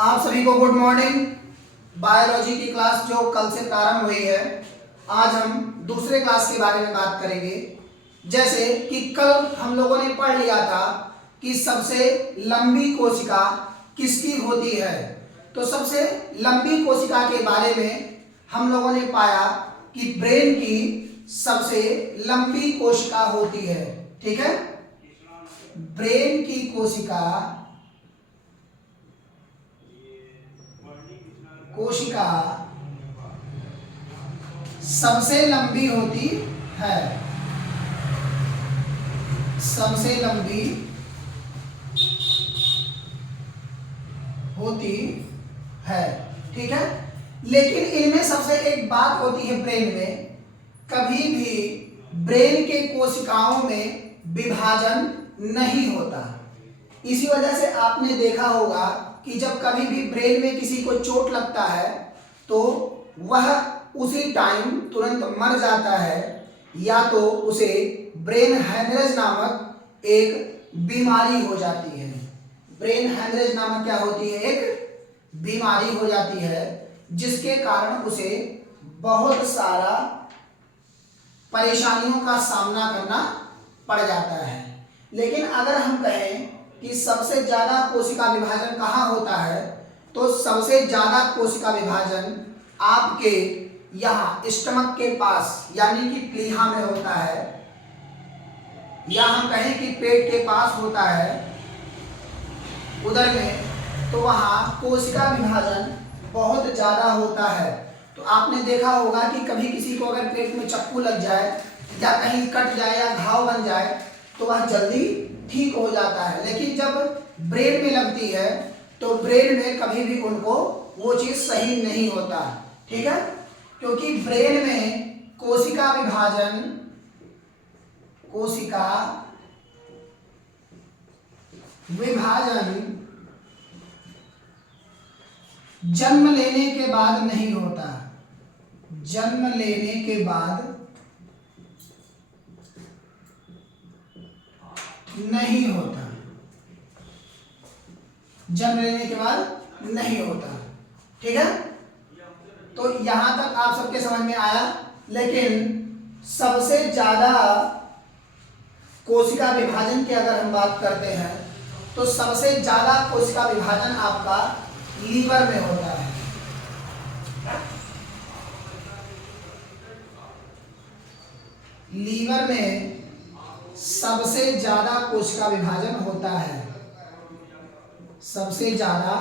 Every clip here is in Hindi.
आप सभी को गुड मॉर्निंग। बायोलॉजी की क्लास जो कल से प्रारंभ हुई है, आज हम दूसरे क्लास के बारे में बात करेंगे। जैसे कि कल हम लोगों ने पढ़ लिया था कि सबसे लंबी कोशिका किसकी होती है। तो सबसे लंबी कोशिका के बारे में हम लोगों ने पाया कि ब्रेन की सबसे लंबी कोशिका होती है। ठीक है, ब्रेन की कोशिका सबसे लंबी होती है, सबसे लंबी होती है। ठीक है, लेकिन इनमें सबसे एक बात होती है, ब्रेन में कभी भी ब्रेन के कोशिकाओं में विभाजन नहीं होता। इसी वजह से आपने देखा होगा कि जब कभी भी ब्रेन में किसी को चोट लगता है तो वह उसी टाइम तुरंत मर जाता है, या तो उसे ब्रेन हैमरेज नामक एक बीमारी हो जाती है। ब्रेन हैमरेज नामक क्या होती है? एक बीमारी हो जाती है, जिसके कारण उसे बहुत सारा परेशानियों का सामना करना पड़ जाता है। लेकिन अगर हम कहें कि सबसे ज्यादा कोशिका विभाजन कहाँ होता है, तो सबसे ज्यादा कोशिका विभाजन आपके यहाँ स्टमक के पास यानी कि प्लीहा में होता है, या हम कहें कि पेट के पास होता है, उदर में, तो वहाँ कोशिका विभाजन बहुत ज्यादा होता है। तो आपने देखा होगा कि कभी किसी को अगर पेट में चक्कू लग जाए या कहीं कट जाए या घाव बन जाए तो वह जल्दी ठीक हो जाता है। लेकिन जब ब्रेन में लगती है तो ब्रेन में कभी भी उनको वो चीज सही नहीं होता। ठीक है, क्योंकि ब्रेन में कोशिका विभाजन जन्म लेने के बाद नहीं होता। जन्म लेने के बाद नहीं होता। जन्म लेने के बाद नहीं होता। ठीक है, तो यहां तक आप सबके समझ में आया। लेकिन सबसे ज्यादा कोशिका विभाजन की अगर हम बात करते हैं तो सबसे ज्यादा कोशिका विभाजन आपका लीवर में होता है। लीवर में सबसे ज्यादा कोशिका विभाजन होता है। सबसे ज्यादा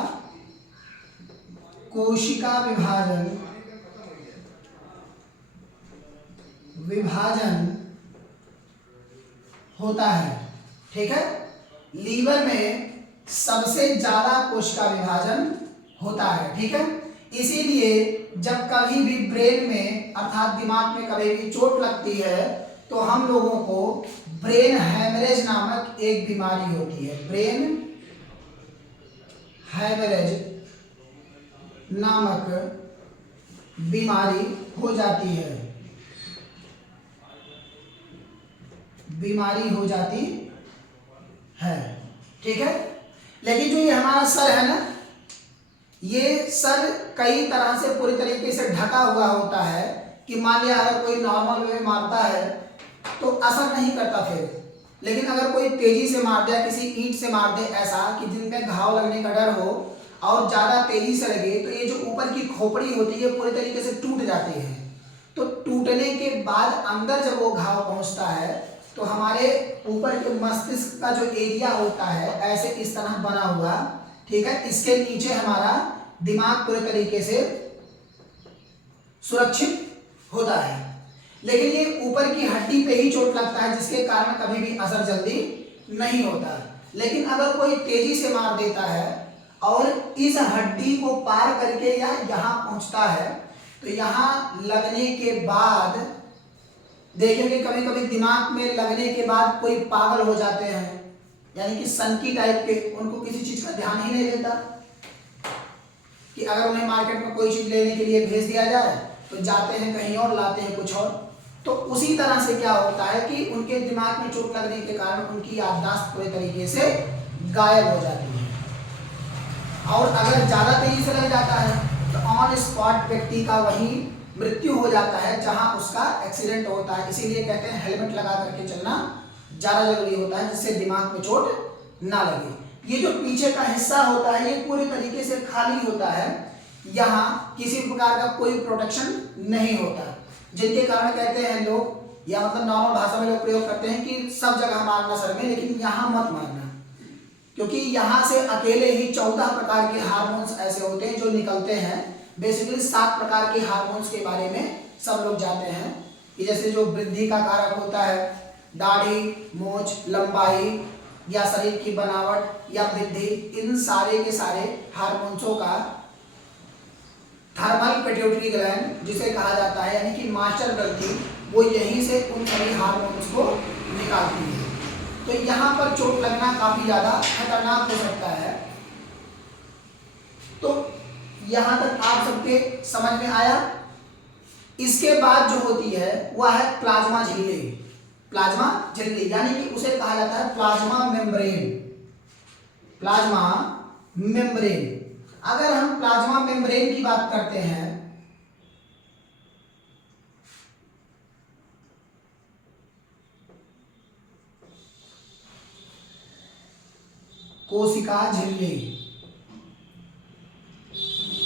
कोशिका विभाजन होता है। ठीक है, लीवर में सबसे ज्यादा कोशिका विभाजन होता है। ठीक है, इसीलिए जब कभी भी ब्रेन में अर्थात दिमाग में कभी भी चोट लगती है तो हम लोगों को ब्रेन हैमरेज नामक एक बीमारी होती है। ब्रेन हैमरेज नामक बीमारी हो जाती है। बीमारी हो जाती है। ठीक है, लेकिन जो ये हमारा सर है ना, ये सर कई तरह से पूरी तरीके से ढका हुआ होता है कि मान लिया अगर कोई नॉर्मल वे में मारता है तो असर नहीं करता फिर, लेकिन अगर कोई तेजी से मार दे, किसी ईंट से मार दे ऐसा कि जिनमें घाव लगने का डर हो और ज्यादा तेजी से लगे, तो ये जो ऊपर की खोपड़ी होती है पूरी तरीके से टूट जाती है। तो टूटने के बाद अंदर जब वो घाव पहुंचता है तो हमारे ऊपर के मस्तिष्क का जो एरिया होता है ऐसे इस तरह बना हुआ, ठीक है, इसके नीचे हमारा दिमाग पूरे तरीके से सुरक्षित होता है। लेकिन ये ऊपर की हड्डी पे ही चोट लगता है, जिसके कारण कभी भी असर जल्दी नहीं होता। लेकिन अगर कोई तेजी से मार देता है और इस हड्डी को पार करके या यहाँ पहुंचता है तो यहाँ लगने के बाद देखेंगे कभी कभी दिमाग में लगने के बाद कोई पागल हो जाते हैं, यानी कि सनकी टाइप के, उनको किसी चीज का ध्यान ही नहीं रहता कि अगर उन्हें मार्केट में कोई चीज लेने के लिए भेज दिया जाए तो जाते हैं कहीं और लाते हैं कुछ और। तो उसी तरह से क्या होता है कि उनके दिमाग में चोट लगने के कारण उनकी याददाश्त पूरे तरीके से गायब हो जाती है। और अगर ज़्यादा तेजी से लग जाता है तो ऑन स्पॉट व्यक्ति का वहीं मृत्यु हो जाता है जहां उसका एक्सीडेंट होता है। इसीलिए कहते हैं हेलमेट लगा करके चलना ज़्यादा जरूरी होता है, जिससे दिमाग में चोट ना लगे। ये जो पीछे का हिस्सा होता है ये पूरी तरीके से खाली होता है, यहाँ किसी प्रकार का कोई प्रोटेक्शन नहीं होता, जिनके कारण कहते हैं लोग, या मतलब नॉर्मल भाषा में लोग प्रयोग करते हैं कि सब जगह मारना सर में, लेकिन यहाँ मत मारना, क्योंकि यहाँ से अकेले ही 14 प्रकार के हार्मोन्स ऐसे होते हैं जो निकलते हैं। बेसिकली 7 प्रकार के हार्मोन्स के बारे में सब लोग जानते हैं कि जैसे जो वृद्धि का कारक होता है, दाढ़ी, मूंछ, लंबाई या शरीर की बनावट या वृद्धि, इन सारे के सारे हार्मोन्सों का थर्मल पिट्यूटरी ग्लैंड जिसे कहा जाता है, यानी कि मास्टर ग्रंथि, वो यहीं से उन सभी हार्मोन्स को निकालती है। तो यहाँ पर चोट लगना काफी ज्यादा खतरनाक हो सकता है। तो यहाँ तक आप सबके समझ में आया। इसके बाद जो होती है वह है प्लाज्मा झिल्ली। प्लाज्मा झिल्ली यानी कि उसे कहा जाता है प्लाज्मा मेम्ब्रेन। प्लाज्मा मेम्ब्रेन, अगर हम प्लाज्मा मेम्ब्रेन की बात करते हैं कोशिका झिल्ली,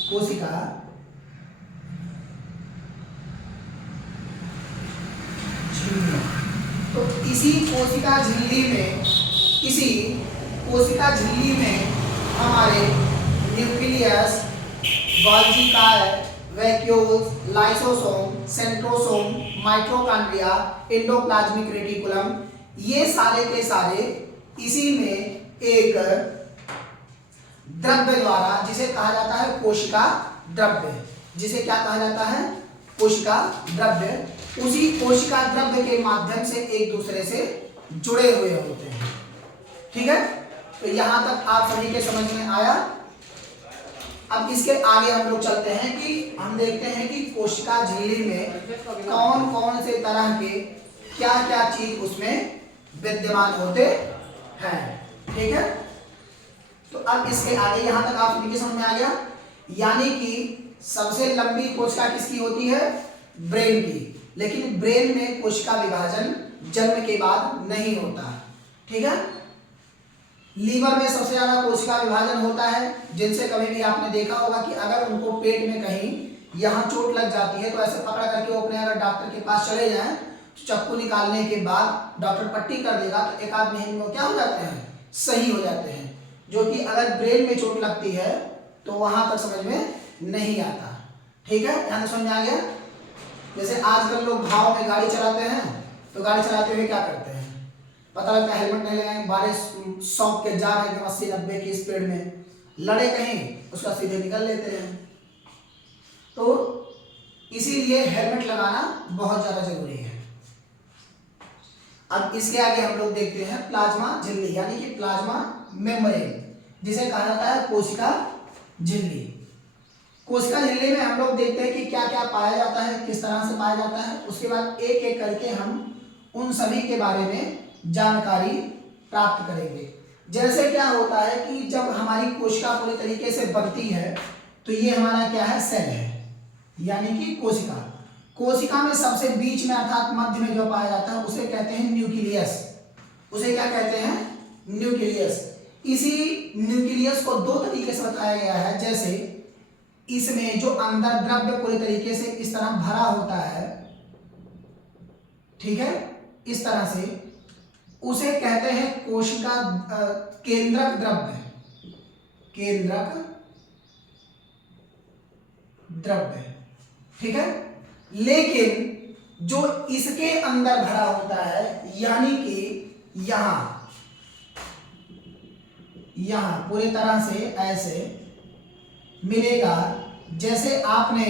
कोशिका झिल्ली, तो इसी कोशिका झिल्ली में हमारे न्यूक्लियस, गोल्गी काय, vacuoles, lysosome, centrosome, mitochondria, endoplasmic reticulum, ये सारे के सारे इसी में एक द्रव्य द्वारा, जिसे कहा जाता है कोशिका द्रव्य, जिसे क्या कहा जाता है, कोशिका द्रव्य, उसी कोशिका द्रव्य के माध्यम से एक दूसरे से जुड़े हुए होते हैं। ठीक है, तो यहां तक आप सभी के समझ में आया। अब इसके आगे हम लोग चलते हैं कि हम देखते हैं कि कोशिका झिल्ली में कौन कौन से तरह के क्या क्या चीज उसमें विद्यमान होते हैं। ठीक है, तो अब इसके आगे यहां तक आप सभी के समझ में आ गया। यानी कि सबसे लंबी कोशिका किसकी होती है, ब्रेन की, लेकिन ब्रेन में कोशिका विभाजन जन्म के बाद नहीं होता। ठीक है, लीवर में सबसे ज्यादा कोशिका विभाजन होता है, जिनसे कभी भी आपने देखा होगा कि अगर उनको पेट में कहीं यहाँ चोट लग जाती है तो ऐसे पकड़ करके वो अपने अगर डॉक्टर के पास चले जाएं तो चक्कू निकालने के बाद डॉक्टर पट्टी कर देगा तो एक आध महीने में क्या हो जाते हैं, सही हो जाते हैं। जो कि अगर ब्रेन में चोट लगती है तो वहां तक समझ में नहीं आता। ठीक है, यहाँ समझ में आ गया। जैसे आजकल लोग भाव में गाड़ी चलाते हैं तो गाड़ी चलाते हुए क्या करते हैं, पता लगता है हेलमेट नहीं लगाएंगे, बारिश शौक के जा रहे हैं 80-90 की स्पीड में, लड़े कहीं उसका सीधे निकल लेते हैं। तो इसीलिए हेलमेट लगाना बहुत ज्यादा जरूरी है। अब इसके आगे हम लोग देखते हैं प्लाज्मा झिल्ली यानी कि प्लाज्मा मेम्ब्रेन, जिसे कहा जाता है कोशिका झिल्ली। कोशिका झिल्ली में हम लोग देखते हैं कि क्या क्या पाया जाता है, किस तरह से पाया जाता है। उसके बाद एक एक करके हम उन सभी के बारे में जानकारी प्राप्त करेंगे। जैसे क्या होता है कि जब हमारी कोशिका पूरी तरीके से बनती है तो ये हमारा क्या है, सेल है, यानी कि कोशिका। कोशिका में सबसे बीच में अर्थात मध्य में जो पाया जाता है उसे कहते हैं न्यूक्लियस। उसे क्या कहते हैं, न्यूक्लियस। इसी न्यूक्लियस को दो तरीके से बताया गया है। जैसे इसमें जो अंदर द्रव्य पूरे तरीके से इस तरह भरा होता है, ठीक है, इस तरह से, उसे कहते हैं कोशिका केंद्रक द्रव्य, केंद्रक द्रव्य। ठीक है, लेकिन जो इसके अंदर भरा होता है यानी कि यहां पूरी तरह से ऐसे मिलेगा। जैसे आपने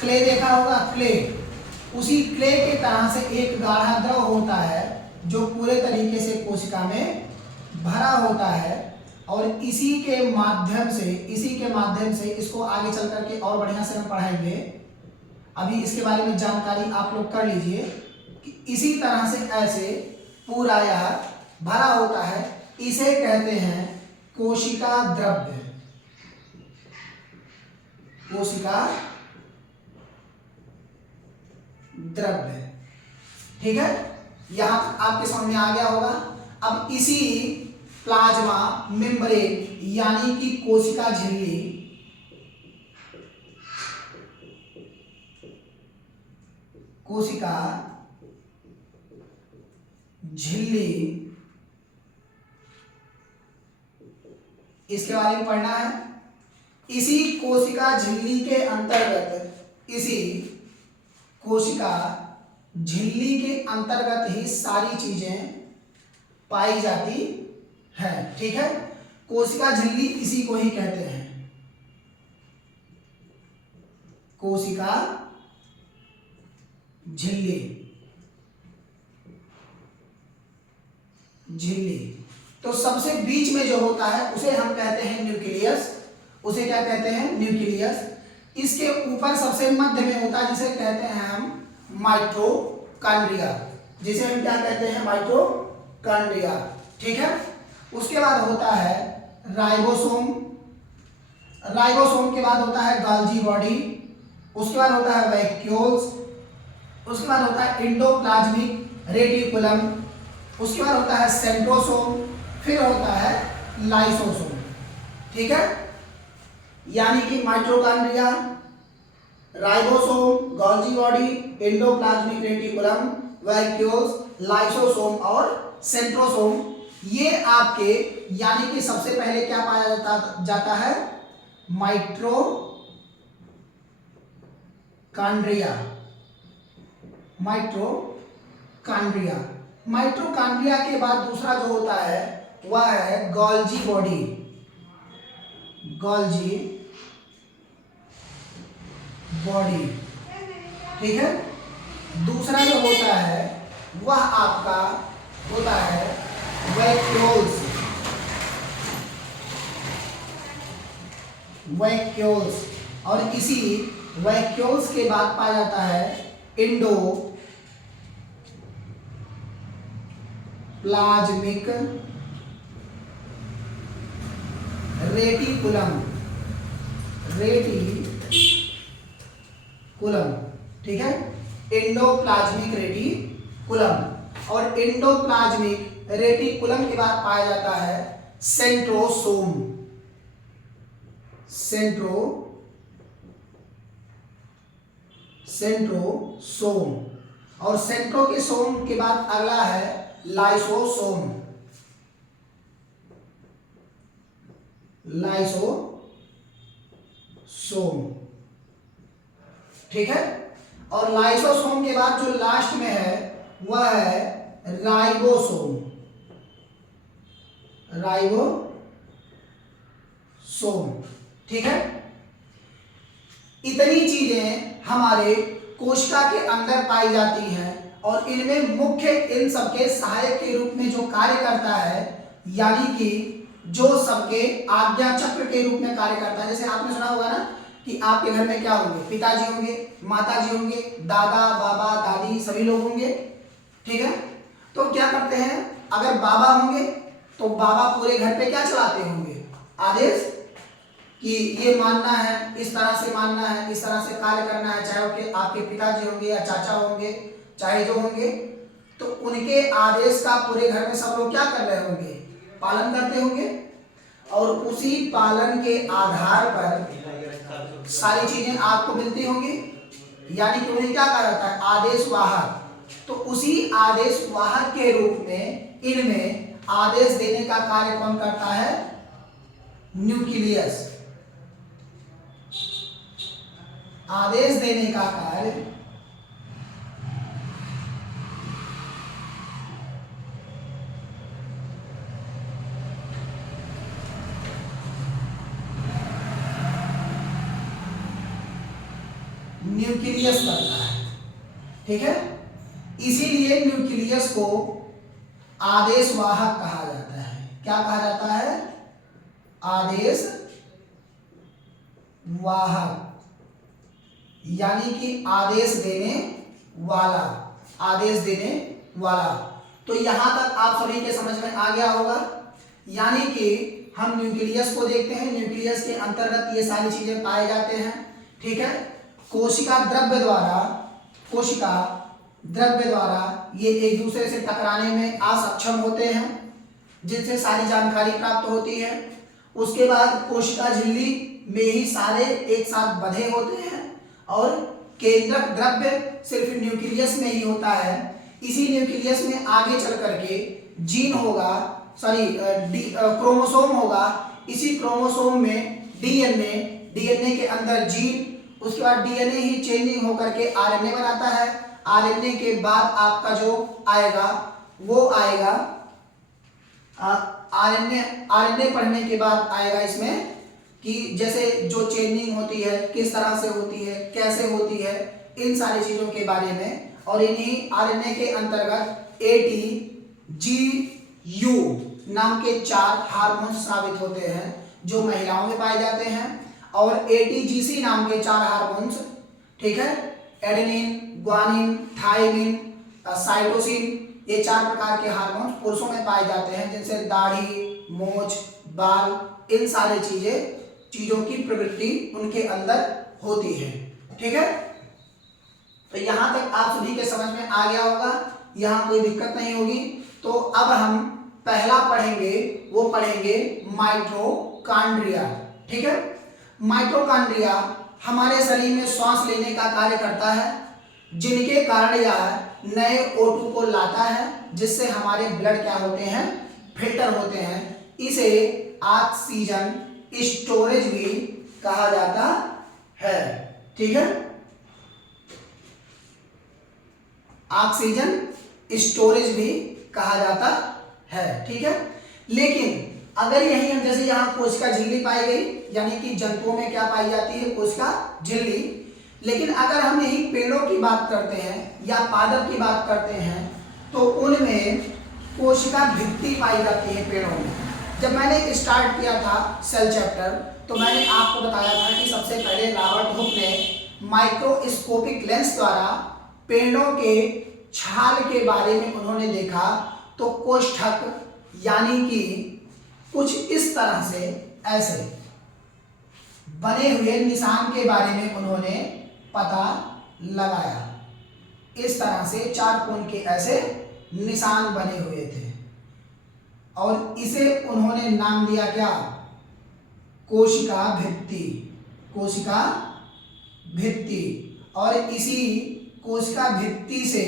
क्ले देखा होगा, क्ले, उसी क्ले के तरह से एक गाढ़ा द्रव होता है जो पूरे तरीके से कोशिका में भरा होता है और इसी के माध्यम से इसको आगे चल करके और बढ़िया से हम पढ़ाएंगे। अभी इसके बारे में जानकारी आप लोग कर लीजिए कि इसी तरह से ऐसे पूरा यह भरा होता है। इसे कहते हैं कोशिका द्रव्य। कोशिका द्रव्य। ठीक है, यहां तक आपके समझ में आ गया होगा। अब इसी प्लाज्मा मेम्ब्रेन यानी कि कोशिका झिल्ली, कोशिका झिल्ली, इसके बारे में पढ़ना है। इसी कोशिका झिल्ली के अंतर्गत, इसी कोशिका झिल्ली के अंतर्गत ही सारी चीजें पाई जाती है। ठीक है, कोशिका झिल्ली इसी को ही कहते हैं, कोशिका झिल्ली। झिल्ली तो सबसे बीच में जो होता है उसे हम कहते हैं न्यूक्लियस। उसे क्या कहते हैं? न्यूक्लियस। इसके ऊपर सबसे मध्य में होता है जिसे कहते हैं हम माइटोकॉन्ड्रिया, जिसे हम क्या कहते हैं? माइटोकॉन्ड्रिया। ठीक है, उसके बाद होता है राइबोसोम। राइबोसोम के बाद होता है गोल्गी बॉडी। उसके बाद होता है वैक्यूल्स। उसके बाद होता है एंडोप्लाज्मिक रेटिकुलम। उसके बाद होता है सेंट्रोसोम। फिर होता है लाइसोसोम। ठीक है, यानी कि mitochondria, ribosome, Golgi body, endoplasmic reticulum, vacuoles, lysosome और सेंट्रोसोम, ये आपके यानी कि सबसे पहले क्या पाया जाता है? माइटोकॉन्ड्रिया। माइटोकॉन्ड्रिया। माइटोकॉन्ड्रिया के बाद दूसरा जो होता है वह है गोल्गी बॉडी। Golgi body. ठीक है, दूसरा जो होता है वह आपका होता है वैक्यूल्स। वैक्यूल्स और इसी वैक्यूल्स के बाद पाया जाता है एंडोप्लाज्मिक रेटिकुलम। रेटिकुलम। ठीक है, एंडोप्लाज्मिक रेटिकुलम और एंडोप्लाज्मिक रेटिकुलम के बाद पाया जाता है सेंट्रोसोम। सेंट्रोसोम और सेंट्रो के सोम के बाद अगला है लाइसोसोम। लाइसोसोम। ठीक है, और लाइसोसोम के बाद जो लास्ट में है वह है राइबोसोम। राइबोसोम। ठीक है, इतनी चीजें हमारे कोशिका के अंदर पाई जाती हैं और इनमें मुख्य इन सबके सहायक के रूप में जो कार्य करता है, यानी कि जो सबके आज्ञा चक्र के रूप में कार्य करता है। जैसे आपने सुना होगा ना कि आपके घर में क्या होंगे? पिताजी होंगे, माताजी होंगे, दादा, बाबा, दादी, सभी लोग होंगे। ठीक है, तो क्या करते हैं? अगर बाबा होंगे तो बाबा पूरे घर पे क्या चलाते होंगे? आदेश, कि ये मानना है, इस तरह से मानना है, इस तरह से कार्य करना है। चाहे वो आपके पिताजी होंगे या चाचा होंगे, चाहे जो होंगे, तो उनके आदेश का पूरे घर में सब लोग क्या कर रहे होंगे? पालन करते होंगे। और उसी पालन के आधार पर सारी चीजें आपको मिलती होंगी, यानी कि उन्हें क्या कहा जाता है? आदेश वाहक। तो उसी आदेश वाहक के रूप में इनमें आदेश देने का कार्य कौन करता है? न्यूक्लियस। आदेश देने का कार्य न्यूक्लियस करता है। ठीक है, इसीलिए न्यूक्लियस को आदेश वाहक कहा जाता है। क्या कहा जाता है? आदेश वाहक, यानी कि आदेश देने वाला। आदेश देने वाला। तो यहां तक आप सभी के समझ में आ गया होगा यानी कि हम न्यूक्लियस को देखते हैं, न्यूक्लियस के अंतर्गत ये सारी चीजें पाए जाते हैं। ठीक है, कोशिका द्रव्य द्वारा ये एक दूसरे से टकराने में असक्षम होते हैं, जिनसे सारी जानकारी प्राप्त होती है। उसके बाद कोशिका झिल्ली में ही सारे एक साथ बंधे होते हैं और केंद्रक द्रव्य सिर्फ न्यूक्लियस में ही होता है। इसी न्यूक्लियस में आगे चल करके जीन होगा, क्रोमोसोम होगा। इसी क्रोमोसोम में डीएनए के अंदर जीन, उसके बाद डीएनए ही चेंजिंग होकर के आरएनए बनाता है। आरएनए के बाद आपका जो आएगा वो आएगा आरएनए पढ़ने के बाद आएगा इसमें कि जैसे जो चेंजिंग होती है किस तरह से होती है, कैसे होती है, इन सारी चीजों के बारे में। और इन्हीं आरएनए के अंतर्गत ATGU नाम के 4 हार्मोन स्रावित होते हैं जो महिलाओं में पाए जाते हैं, और ATGC नाम के 4 हार्मोन्स, ठीक है, एडेनिन, ग्वानिन, थायमिन, साइटोसिन, ये 4 प्रकार के हार्मोन पुरुषों में पाए जाते हैं, जिनसे दाढ़ी, मूंछ, बाल, इन सारी चीजों की प्रवृत्ति उनके अंदर होती है। ठीक है, तो यहां तक आप सभी के समझ में आ गया होगा, यहां कोई दिक्कत नहीं होगी। तो अब हम पहला पढ़ेंगे, वो पढ़ेंगे माइटोकॉन्ड्रिया। ठीक है, माइटोकॉन्ड्रिया हमारे शरीर में श्वास लेने का कार्य करता है, जिनके कारण यह नए O2 को लाता है, जिससे हमारे ब्लड क्या होते हैं, फिल्टर होते हैं। इसे ऑक्सीजन स्टोरेज भी कहा जाता है। ठीक है, ऑक्सीजन स्टोरेज भी कहा जाता है। ठीक है, लेकिन अगर यही हम जैसे यहाँ कोशिका झिल्ली पाई गई, यानी कि जंतुओं में क्या पाई जाती है, कोशिका झिल्ली, लेकिन अगर हम यही पेड़ों की बात करते हैं या पादप की बात करते हैं तो उनमें कोशिका भित्ति पाई जाती है पेड़ों में। जब मैंने स्टार्ट किया था सेल चैप्टर तो मैंने आपको बताया था कि सबसे पहले रॉबर्ट हुक ने माइक्रोस्कोपिक लेंस द्वारा पेड़ों के छाल के बारे में उन्होंने देखा, तो कोष्ठक यानी कि कुछ इस तरह से ऐसे बने हुए निशान के बारे में उन्होंने पता लगाया। इस तरह से 4 कोण के ऐसे निशान बने हुए थे और इसे उन्होंने नाम दिया क्या, कोशिका भित्ति। कोशिका भित्ति, और इसी कोशिका भित्ति से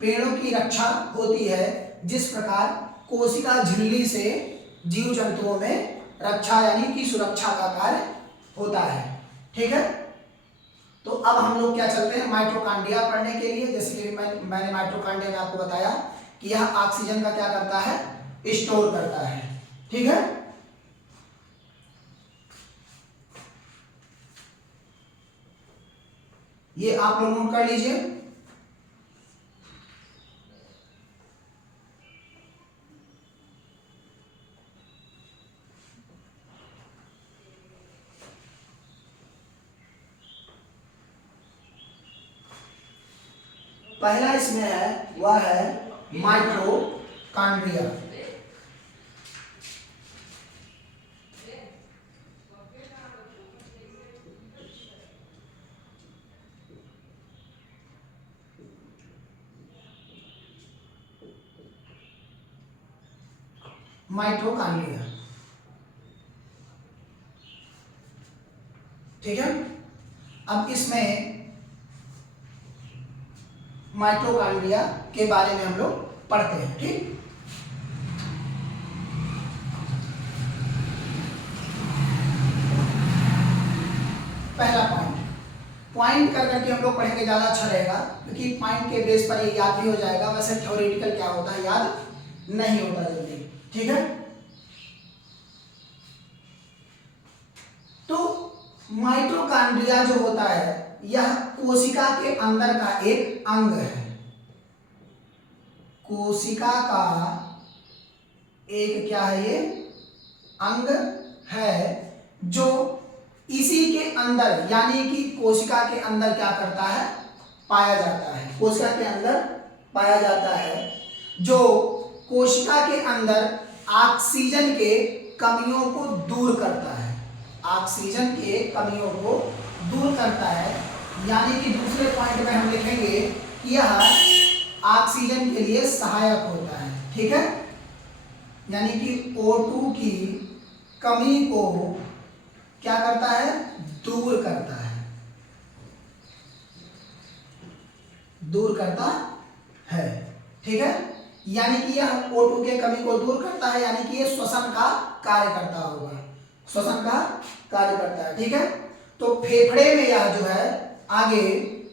पेड़ों की रक्षा होती है, जिस प्रकार कोशिका झिल्ली से जीव जंतुओं में रक्षा यानी कि सुरक्षा का कार्य होता है। ठीक है, तो अब हम लोग क्या चलते हैं माइटोकॉन्ड्रिया पढ़ने के लिए। जैसे कि मैंने माइटोकॉन्ड्रिया में आपको बताया कि यह ऑक्सीजन का क्या करता है, स्टोर करता है। ठीक है, ये आप लोग नोट कर लीजिए। पहला इसमें है वह है माइटोकॉन्ड्रिया। माइटोकॉन्ड्रिया, ठीक है। अब इसमें माइटोकॉन्ड्रिया के बारे में हम लोग पढ़ते हैं। ठीक, पहला पॉइंट कर करके हम लोग पढ़ेंगे, ज्यादा अच्छा रहेगा, क्योंकि पॉइंट के बेस पर ये याद भी हो जाएगा। वैसे थ्योरेटिकल क्या होता है याद नहीं होता जल्दी। ठीक है, तो माइटोकॉन्ड्रिया जो होता है यह कोशिका के अंदर का एक अंग है। कोशिका का एक क्या है, ये अंग है जो इसी के अंदर यानी कि कोशिका के अंदर क्या करता है, पाया जाता है। कोशिका के अंदर पाया जाता है, जो कोशिका के अंदर ऑक्सीजन के कमियों को दूर करता है, ऑक्सीजन के कमियों को दूर करता है। यानी कि दूसरे पॉइंट में हम लिखेंगे कि यह ऑक्सीजन के लिए सहायक होता है। ठीक है, यानी कि O2 की कमी को क्या करता है, दूर करता है, दूर करता है। ठीक है, यानी कि यह O2 के कमी को दूर करता है, यानी कि यह श्वसन का कार्य करता होगा, श्वसन का कार्य करता है। ठीक है, तो फेफड़े में यह जो है, आगे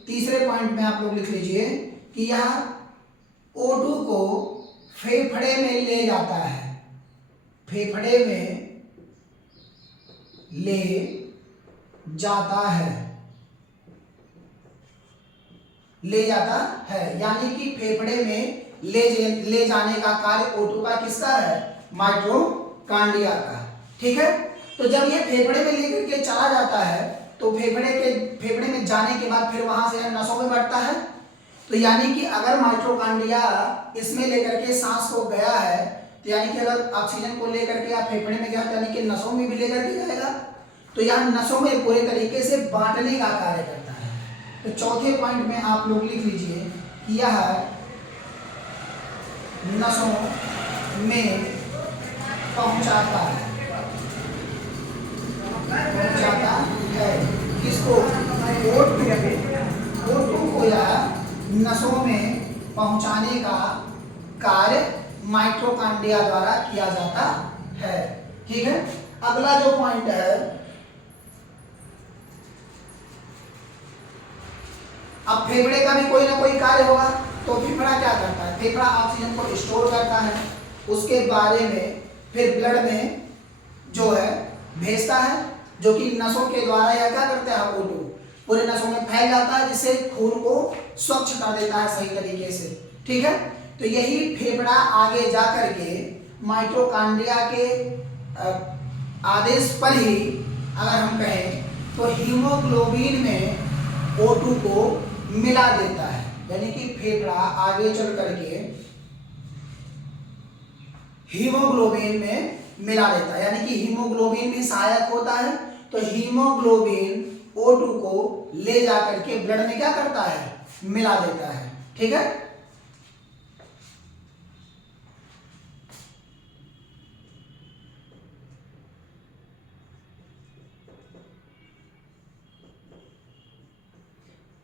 तीसरे पॉइंट में आप लोग लिख लीजिए कि यह O2 को फेफड़े में ले जाता है, फेफड़े में ले जाता है, ले जाता है। यानी कि फेफड़े में ले जाने का कार्य O2 का किसका है, माइटोकांड्रिया का। ठीक है, तो जब ये फेफड़े में लेकर के चला जाता है तो फेफड़े में जाने के बाद फिर वहां से नसों में बढ़ता है। तो यानी कि अगर माइटोकांड्रिया इसमें लेकर के सांस को गया है, तो यानी कि अगर ऑक्सीजन को लेकर के आप फेफड़े में गया, तो यानी कि नसों में भी लेकर के जाएगा, तो यह नसों में पूरे तरीके से बांटने का कार्य करता है। तो चौथे पॉइंट में आप लोग लिख लीजिए कि यह नसों में पहुंचाता है, पहुंचाता है किसको, O2 को यह नसों में पहुंचाने का कार्य माइटोकांड्रिया द्वारा किया जाता है। ठीक है, अगला जो पॉइंट है, अब फेफड़े का भी कोई ना कोई कार्य होगा, तो फेफड़ा क्या करता है, फेफड़ा ऑक्सीजन को स्टोर करता है, उसके बारे में फिर ब्लड में जो है भेजता है, जो कि नसों के द्वारा यह क्या करता है, O2 पूरे नसों में फैल जाता है, जिससे खून को स्वच्छ कर देता है सही तरीके से। ठीक है, तो यही फेफड़ा आगे जा करके माइटोकांड्रिया के आदेश पर ही अगर हम कहें तो हीमोग्लोबिन में O2 को मिला देता है। यानी कि फेफड़ा आगे चल करके हीमोग्लोबिन में मिला देता है, यानी कि हीमोग्लोबिन भी सहायक होता है। तो हीमोग्लोबिन O2 को ले जाकर के ब्लड में क्या करता है, मिला देता है। ठीक है,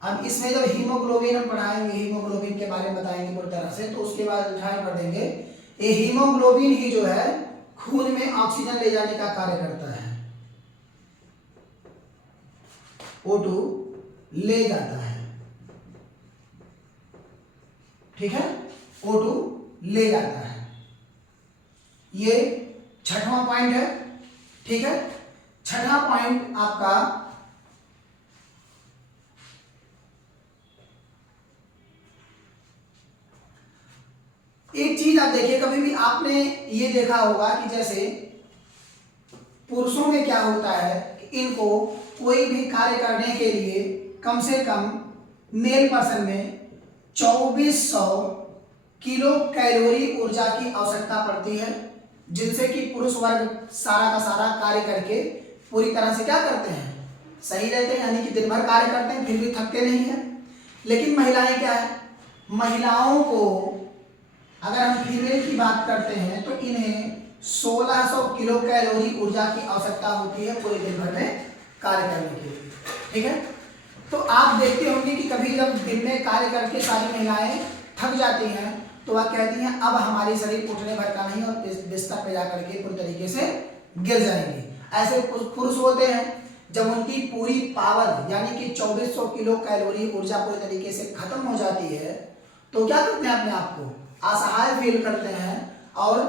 अब इसमें जब हीमोग्लोबिन हम पढ़ाएंगे, हीमोग्लोबिन के बारे में बताएंगे पूरी तरह से, तो उसके बाद ध्यान कर देंगे ये हीमोग्लोबिन ही जो है खून में ऑक्सीजन ले जाने का कार्य करता है, O2 ले जाता है। ठीक है, O2 ले जाता है। ये छठवां पॉइंट है। ठीक है, छठा पॉइंट आपका एक चीज आप देखिए, कभी भी आपने ये देखा होगा कि जैसे पुरुषों में क्या होता है कि इनको कोई भी कार्य करने के लिए कम से कम मेल पर्सन में 2400 किलो कैलोरी ऊर्जा की आवश्यकता पड़ती है, जिनसे कि पुरुष वर्ग सारा का सारा कार्य करके पूरी तरह से क्या करते हैं, सही रहते हैं, यानी कि दिन भर कार्य करते हैं फिर भी थकते नहीं हैं। लेकिन महिलाएं क्या है, महिलाओं को अगर हम फीमेल की बात करते हैं तो इन्हें 1600 किलो कैलोरी ऊर्जा की आवश्यकता होती है पूरे दिन भर में कार्य करने के लिए। ठीक है, तो आप देखते होंगे कि कभी जब दिन में कार्य करके सारी महिलाएं थक जाती हैं तो वह कहती हैं अब हमारी शरीर उठने भर का नहीं, और बिस्तर पे जाकर के पूरी तरीके से गिर जाएंगे। ऐसे पुरुष होते हैं जब उनकी पूरी पावर यानी कि 2400 किलो कैलोरी ऊर्जा पूरी तरीके से खत्म हो जाती है तो क्या करते हैं, अपने आप को असहाय फील करते हैं और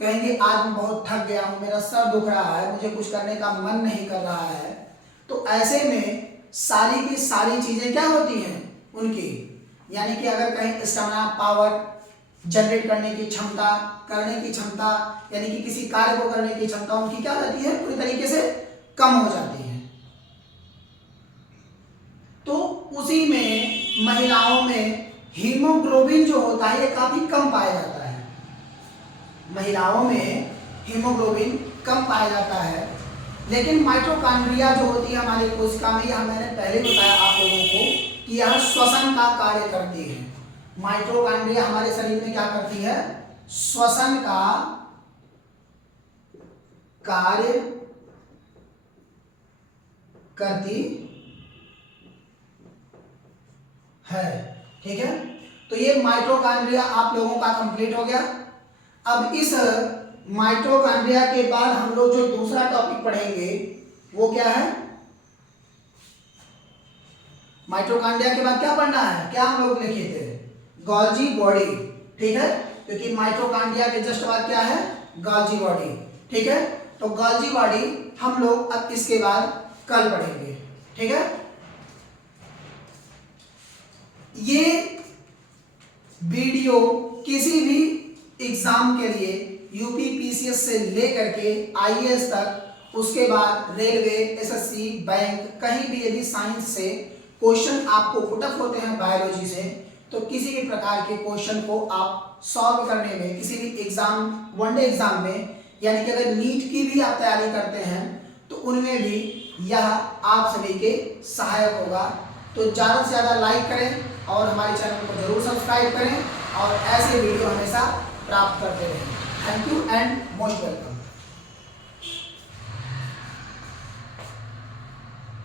कहेंगे आज मैं बहुत थक गया हूँ, मेरा सर दुख रहा है, मुझे कुछ करने का मन नहीं कर रहा है। तो ऐसे में सारी की सारी चीजें क्या होती हैं उनकी, यानी कि अगर कहीं स्टेमिना, पावर जनरेट करने की क्षमता, करने की क्षमता, यानी कि किसी कार्य को करने की क्षमता उनकी क्या होती है, पूरी तरीके से कम हो जाती है। तो उसी में महिलाओं में हीमोग्लोबिन जो होता है ये काफी कम पाया जाता है। महिलाओं में हीमोग्लोबिन कम पाया जाता है। लेकिन माइटोकॉन्ड्रिया जो होती है हमारी कोशिका में, यह मैंने पहले बताया आप लोगों को कि यह श्वसन का कार्य करती है। माइटोकॉन्ड्रिया हमारे शरीर में क्या करती है? श्वसन का कार्य करती है। ठीक है, तो ये माइटोकॉन्ड्रिया आप लोगों का कंप्लीट हो गया। अब इस माइटोकॉन्ड्रिया के बाद हम लोग जो दूसरा टॉपिक पढ़ेंगे वो क्या है? माइटोकॉन्ड्रिया के बाद क्या पढ़ना है? क्या हम लोग लिखे थे? Golgi body. ठीक है, क्योंकि माइटोकॉन्ड्रिया के जस्ट बाद क्या है? Golgi body. ठीक है, तो गोल्जी बॉडी हम लोग अब इसके बाद कल पढ़ेंगे। ठीक है, ये वीडियो किसी भी एग्जाम के लिए यूपी पीसीएस से लेकर के आईएएस तक, उसके बाद रेलवे, एसएससी, बैंक, कहीं भी यदि साइंस से क्वेश्चन आपको पुटअप होते हैं बायोलॉजी से, तो किसी भी प्रकार के क्वेश्चन को आप सॉल्व करने में, किसी भी एग्जाम, वनडे एग्जाम में, यानी कि अगर नीट की भी आप तैयारी करते हैं तो उनमें भी यह आप सभी के सहायक होगा। तो ज़्यादा से ज़्यादा लाइक करें और हमारे चैनल को जरूर सब्सक्राइब करें और ऐसे वीडियो हमेशा प्राप्त करते रहें। Thank you and most welcome.